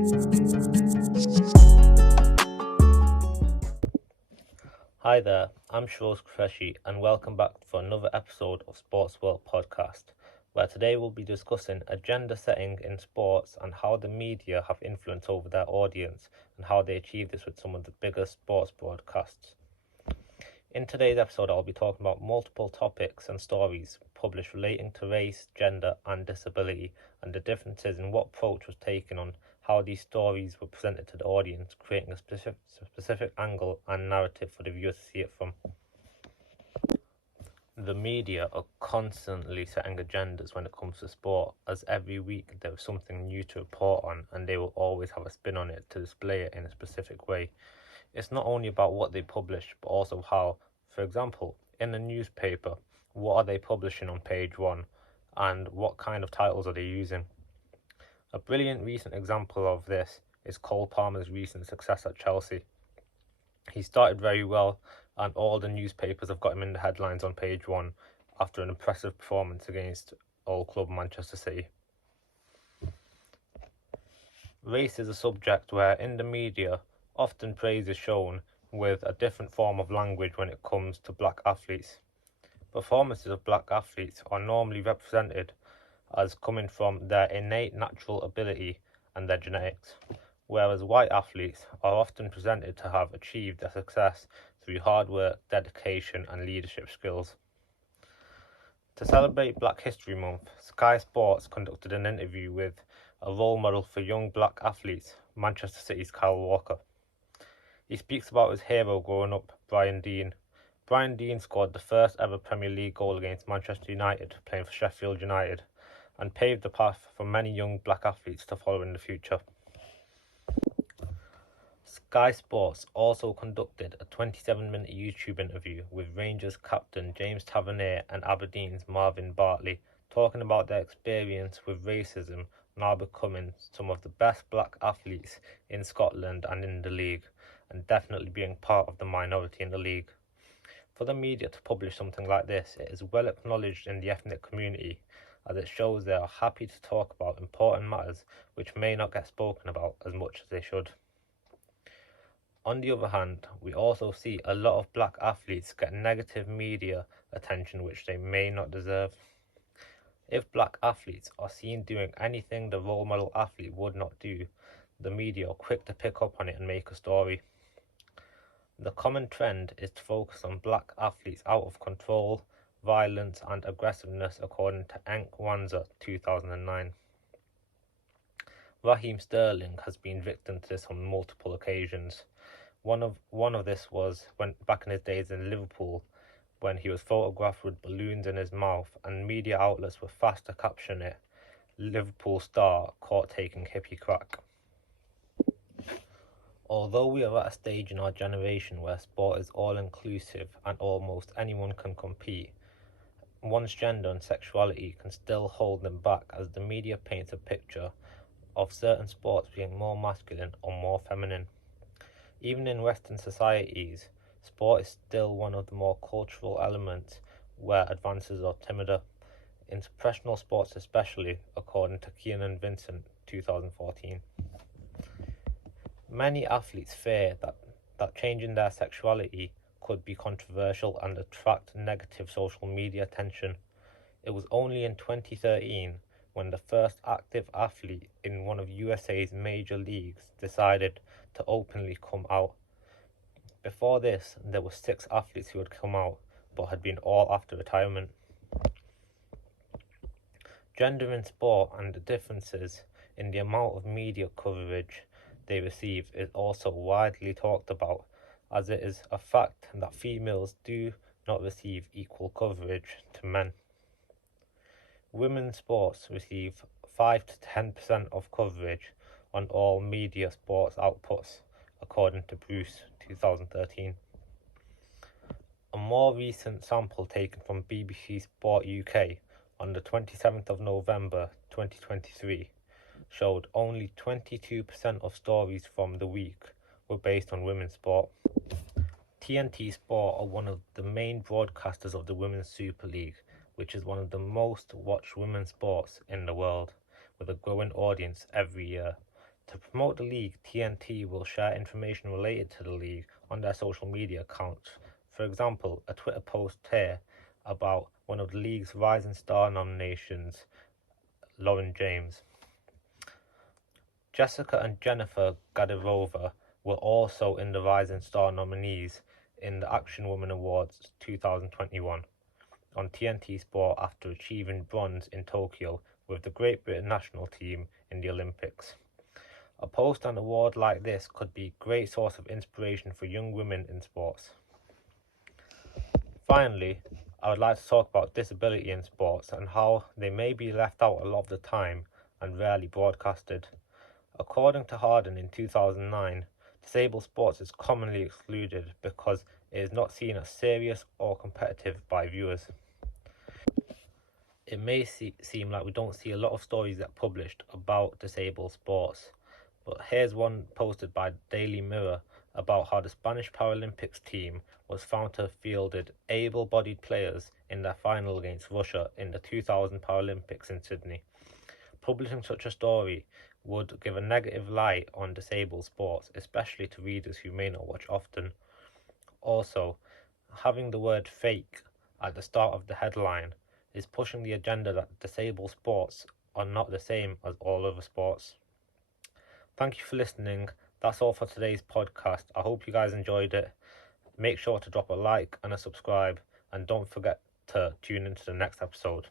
Hi there, I'm Shroz Qureshi and welcome back for another episode of Sports World Podcast, where today we'll be discussing agenda setting in sports and how the media have influence over their audience and how they achieve this with some of the biggest sports broadcasts. In today's episode, I'll be talking about multiple topics and stories published relating to race, gender, and disability, and the differences in what approach was taken on how these stories were presented to the audience, creating a specific angle and narrative for the viewer to see it from. The media are constantly setting agendas when it comes to sport, as every week there is something new to report on, and they will always have a spin on it to display it in a specific way. It's not only about what they publish, but also how. For example, in a newspaper, what are they publishing on page one, and what kind of titles are they using? A brilliant recent example of this is Cole Palmer's recent success at Chelsea. He started very well, and all the newspapers have got him in the headlines on page one after an impressive performance against old club Manchester City. Race is a subject where, in the media, often praise is shown with a different form of language when it comes to black athletes. Performances of black athletes are normally represented as coming from their innate natural ability and their genetics, whereas white athletes are often presented to have achieved their success through hard work, dedication, and leadership skills. To celebrate Black History Month, Sky Sports conducted an interview with a role model for young black athletes, Manchester City's Kyle Walker. He speaks about his hero growing up, Brian Deane. Brian Deane scored the first ever Premier League goal against Manchester United, playing for Sheffield United, and paved the path for many young black athletes to follow in the future. Sky Sports also conducted a 27-minute YouTube interview with Rangers captain James Tavernier and Aberdeen's Marvin Bartley, talking about their experience with racism, now becoming some of the best black athletes in Scotland and in the league, and definitely being part of the minority in the league. For the media to publish something like this, it is well acknowledged in the ethnic community, as it shows they are happy to talk about important matters which may not get spoken about as much as they should. On the other hand, we also see a lot of black athletes get negative media attention which they may not deserve. If black athletes are seen doing anything the role model athlete would not do, the media are quick to pick up on it and make a story. The common trend is to focus on black athletes out of control, violence and aggressiveness, according to Wanza 2009. Raheem Sterling has been victim to this on multiple occasions. One of this was when back in his days in Liverpool, when he was photographed with balloons in his mouth, and media outlets were fast to caption it, "Liverpool star caught taking hippie crack." Although we are at a stage in our generation where sport is all-inclusive and almost anyone can compete, one's gender and sexuality can still hold them back, as the media paints a picture of certain sports being more masculine or more feminine. Even in Western societies, sport is still one of the more cultural elements where advances are timider, in professional sports especially, according to Kiernan Vincent 2014. Many athletes fear that changing their sexuality could be controversial and attract negative social media attention. It was only in 2013 when the first active athlete in one of USA's major leagues decided to openly come out. Before this, there were 6 athletes who had come out, but had been all after retirement. Gender in sport and the differences in the amount of media coverage they receive is also widely talked about, as it is a fact that females do not receive equal coverage to men. Women's sports receive 5 to 10% of coverage on all media sports outputs, according to Bruce 2013. A more recent sample taken from BBC Sport UK on the 27th of November 2023 showed only 22% of stories from the week were based on women's sport. TNT Sport are one of the main broadcasters of the Women's Super League, which is one of the most watched women's sports in the world, with a growing audience every year. To promote the league, TNT will share information related to the league on their social media accounts. For example, a Twitter post here about one of the league's Rising Star nominations, Lauren James. Jessica and Jennifer Gadirova were also in the Rising Star nominees in the Action Woman Awards 2021 on TNT Sport after achieving bronze in Tokyo with the Great Britain national team in the Olympics. A post and award like this could be a great source of inspiration for young women in sports. Finally, I would like to talk about disability in sports and how they may be left out a lot of the time and rarely broadcasted. According to Harden in 2009, disabled sports is commonly excluded because it is not seen as serious or competitive by viewers. It may seem like we don't see a lot of stories that published about disabled sports, but here's one posted by the Daily Mirror about how the Spanish Paralympics team was found to have fielded able-bodied players in their final against Russia in the 2000 Paralympics in Sydney. Publishing such a story would give a negative light on disabled sports, especially to readers who may not watch often. Also, having the word fake at the start of the headline is pushing the agenda that disabled sports are not the same as all other sports. Thank you for listening. That's all for today's podcast. I hope you guys enjoyed it. Make sure to drop a like and a subscribe, and don't forget to tune into the next episode.